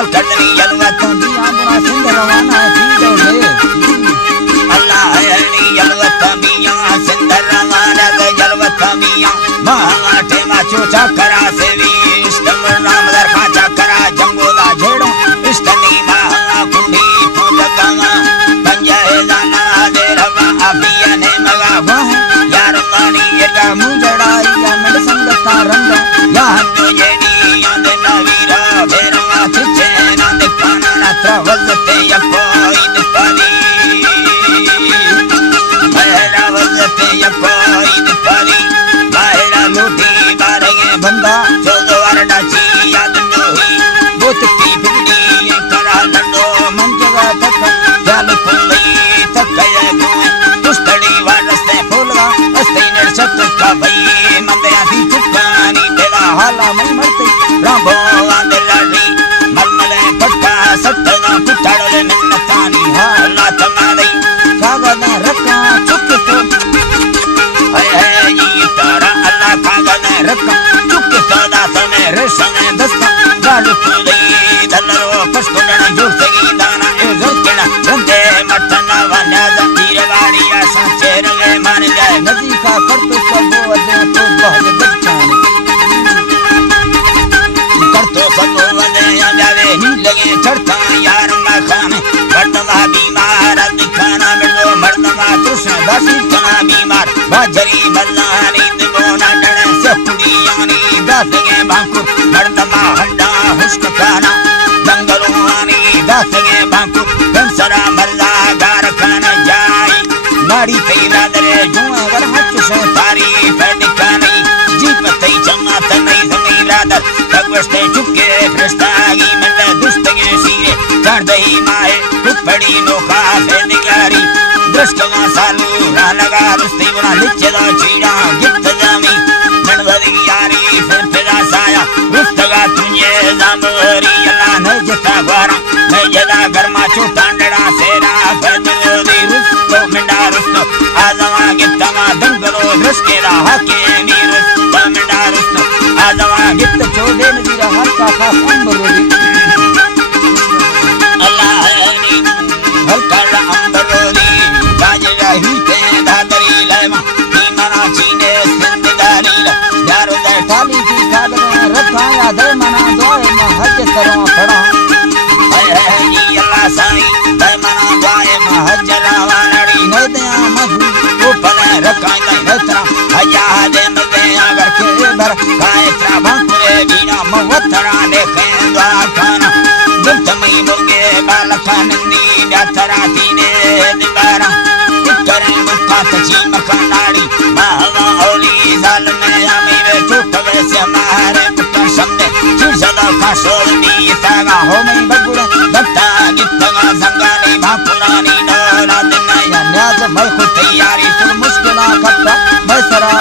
माल करनी यलवत दिया बड़ा सुंदर रवाना थी दे अल्लाह हनी यलवत मिया सुंदर रवाना यलवत मिया माटे माचो चकरा सेवी इष्टम नाम दर का चकरा जंगोला झेड़ो इष्टनी महा कुंडी फूलकंगा पंजे जाना दे रवा अभिया ने मगा वाह यार मानी येगा मुजड़ाई या मिल संगता रंग या हम जेनी या दे नवीरा भेरवा तुझे ना दे काना ना त्रवलते या कोई दिपाली मेरा वलते या कोई दिपाली मेरा लूटी बारे बंदा जो द्वारडा ची याद नोही बुत की बिगड़ी करा लंडो मंजवा तक जाल पुली तक गए को पुस्तड़ी वारस्ते फूलगा अस्ते नरसत का भई मंदया दी चुकानी तेरा हाला मन मरते रामो आंदलारी मलमले पट्टा सत्तना पुटाड़े मिन्नतानी हाला तमादई कागना रखा चुक तो ये तारा अल्लाह कागना रखा चुक तो दास में रसने दस्ता गाल पुली दलरो पस्कोना जोर सगी दाना ए जोकेना रंदे मटना वना जंजीर वाड़िया सांचेर में मान जाए नदी का करतो सब वदे तो बहज बचाने करतो सब वदे आ जावे नी लगे चढ़ता यार ना खाने मर्दमा बीमार दिखाना मिलो मर्दमा तुष्ण दासी तना बीमार बाजरी मल्लानी दिबोना डणे सपुड़ी यानी दासगे बांकुर मर्दमा हंडा हुस्क खाना जंगलोनी दासगे बांकुर कंसरा मल्ला गार खाना जाई नाड़ी तेरा दरे जुआ गर हच से तारी फड़कानी जीप तई जमा तई जमीरा दर तगवस्ते चुके प्रस्तागी मल्ला दुस्तगे सीरे कर दही माए कुपड़ी नोखा से निगारी दृष्टगा सालू ना लगा रुस्ती बना लिचदा चीड़ा गिफ्त जामी ननवदी यारी फिरा साया रुस्तगा तुझे जामरी अल्लाह न जता वारा न जदा गरमा चुतांडड़ा सेरा फदरोदी रुस्तो मिंडा रुस्तो आजवा गिफ्तमा दंगलो दृष्केरा हके नीरुस मिंडा रुस्तो आजवा गिफ्त चोदे नदीरा हर का अंबरोदी अल्लाह हनी हलकर अंबरोदी राजरा हिते दादरी लेमा नीमना चीने सिंदगारी यारो दे थाली की खादर रखाया दे मना दोए में हज करो पड़ा है अल्लाह साई दे मना दोए में हज लावानड़ी न दे मधु ऊपर रखाई दे नतरा हया दे मदे अगर के भर खाए त्रा भंकुरे बिना मवतरा देखे द्वा खाना गुप्तमई मुर्गे बालखानंदी डातरा तीने दिबारा करे मुकात ची मकानाड़ी महवा ओली जाल में आमी वे चुप वैसे मारे पुत्र समझे चिरसदा का सोनी तागा हो मई बगुड़ा दत्ता गित्तगा संगानी भापुरानी नौला दिनाया न्याज मलखु तैयारी सुन मुश्किला खत्ता बसरा